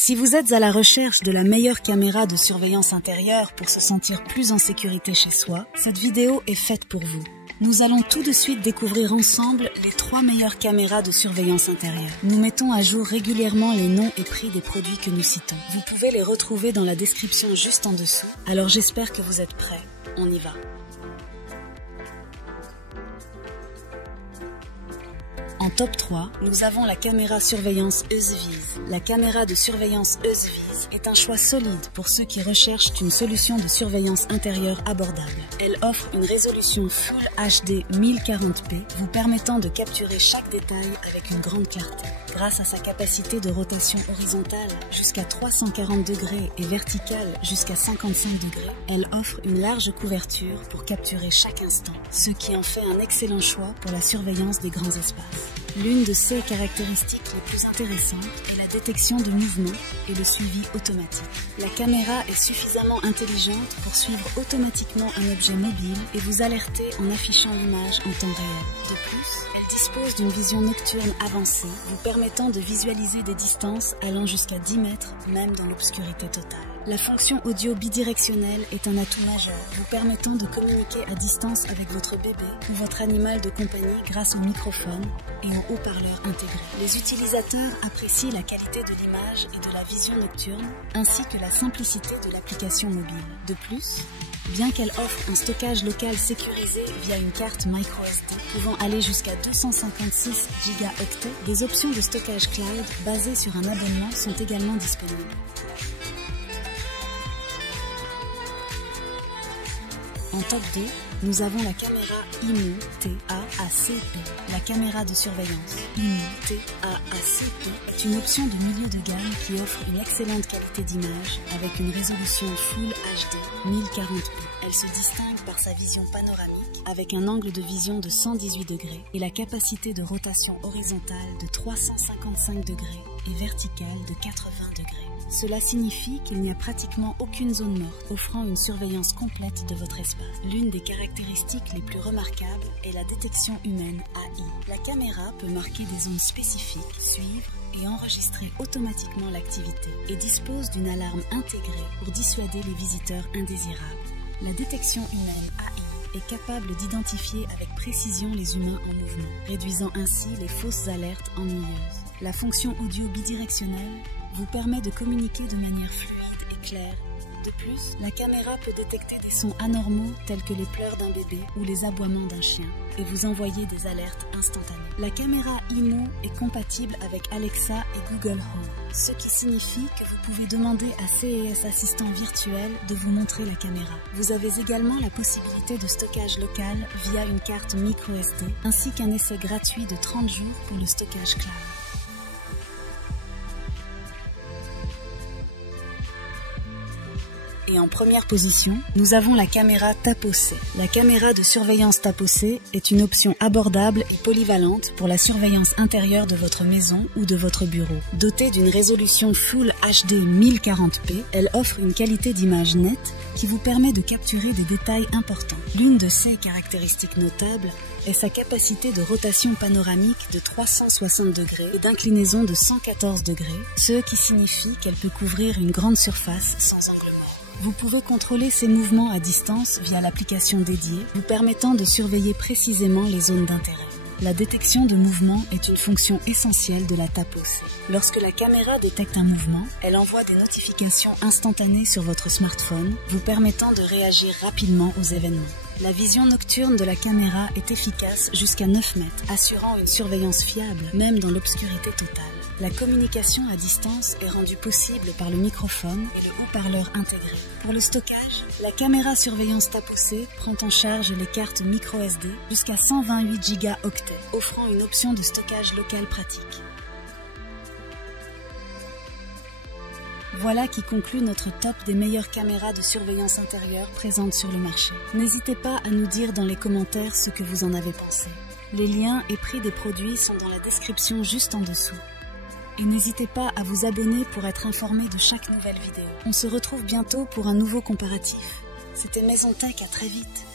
Si vous êtes à la recherche de la meilleure caméra de surveillance intérieure pour se sentir plus en sécurité chez soi, cette vidéo est faite pour vous. Nous allons tout de suite découvrir ensemble les 3 meilleures caméras de surveillance intérieure. Nous mettons à jour régulièrement les noms et prix des produits que nous citons. Vous pouvez les retrouver dans la description juste en dessous, alors j'espère que vous êtes prêts. On y va. En top 3, nous avons la caméra surveillance Eusviz. La caméra de surveillance Eusviz est un choix solide pour ceux qui recherchent une solution de surveillance intérieure abordable. Elle offre une résolution Full HD 1040p, vous permettant de capturer chaque détail avec une grande clarté. Grâce à sa capacité de rotation horizontale jusqu'à 340 degrés et verticale jusqu'à 55 degrés, elle offre une large couverture pour capturer chaque instant, ce qui en fait un excellent choix pour la surveillance des grands espaces. L'une de ses caractéristiques les plus intéressantes est la détection de mouvement et le suivi automatique. La caméra est suffisamment intelligente pour suivre automatiquement un objet mobile et vous alerter en affichant l'image en temps réel. De plus, elle dispose d'une vision nocturne avancée, vous permettant de visualiser des distances allant jusqu'à 10 mètres, même dans l'obscurité totale. La fonction audio bidirectionnelle est un atout majeur, vous permettant de communiquer à distance avec votre bébé ou votre animal de compagnie grâce au microphone et aux haut-parleurs intégrés. Les utilisateurs apprécient la qualité de l'image et de la vision nocturne, ainsi que la simplicité de l'application mobile. De plus, bien qu'elle offre un stockage local sécurisé via une carte microSD pouvant aller jusqu'à 256 Go, des options de stockage cloud basées sur un abonnement sont également disponibles. En top 2, nous avons la caméra IMU TAACP. La caméra de surveillance IMU TAACP est une option de milieu de gamme qui offre une excellente qualité d'image avec une résolution Full HD 1040p. Elle se distingue par sa vision panoramique avec un angle de vision de 118 degrés et la capacité de rotation horizontale de 355 degrés et verticale de 80 degrés. Cela signifie qu'il n'y a pratiquement aucune zone morte, offrant une surveillance complète de votre espace. L'une des caractéristiques les plus remarquables est la détection humaine AI. La caméra peut marquer des zones spécifiques, suivre et enregistrer automatiquement l'activité et dispose d'une alarme intégrée pour dissuader les visiteurs indésirables. La détection humaine AI est capable d'identifier avec précision les humains en mouvement, réduisant ainsi les fausses alertes ennuyeuses. La fonction audio bidirectionnelle vous permet de communiquer de manière fluide et claire. De plus, la caméra peut détecter des sons anormaux tels que les pleurs d'un bébé ou les aboiements d'un chien et vous envoyer des alertes instantanées. La caméra IMU est compatible avec Alexa et Google Home, ce qui signifie que vous pouvez demander à CES Assistant virtuel de vous montrer la caméra. Vous avez également la possibilité de stockage local via une carte microSD ainsi qu'un essai gratuit de 30 jours pour le stockage cloud. Et en première position, nous avons la caméra TAPO-C. La caméra de surveillance TAPO-C est une option abordable et polyvalente pour la surveillance intérieure de votre maison ou de votre bureau. Dotée d'une résolution Full HD 1040p, elle offre une qualité d'image nette qui vous permet de capturer des détails importants. L'une de ses caractéristiques notables est sa capacité de rotation panoramique de 360 degrés et d'inclinaison de 114 degrés, ce qui signifie qu'elle peut couvrir une grande surface sans angle mort. Vous pouvez contrôler ces mouvements à distance via l'application dédiée, vous permettant de surveiller précisément les zones d'intérêt. La détection de mouvement est une fonction essentielle de la TAPO-C. Lorsque la caméra détecte un mouvement, elle envoie des notifications instantanées sur votre smartphone, vous permettant de réagir rapidement aux événements. La vision nocturne de la caméra est efficace jusqu'à 9 mètres, assurant une surveillance fiable, même dans l'obscurité totale. La communication à distance est rendue possible par le microphone et le haut-parleur intégré. Pour le stockage, la caméra surveillance TAPO-C prend en charge les cartes microSD jusqu'à 128 Go, offrant une option de stockage local pratique. Voilà qui conclut notre top des meilleures caméras de surveillance intérieure présentes sur le marché. N'hésitez pas à nous dire dans les commentaires ce que vous en avez pensé. Les liens et prix des produits sont dans la description juste en dessous. Et n'hésitez pas à vous abonner pour être informé de chaque nouvelle vidéo. On se retrouve bientôt pour un nouveau comparatif. C'était Maison Tech, à très vite.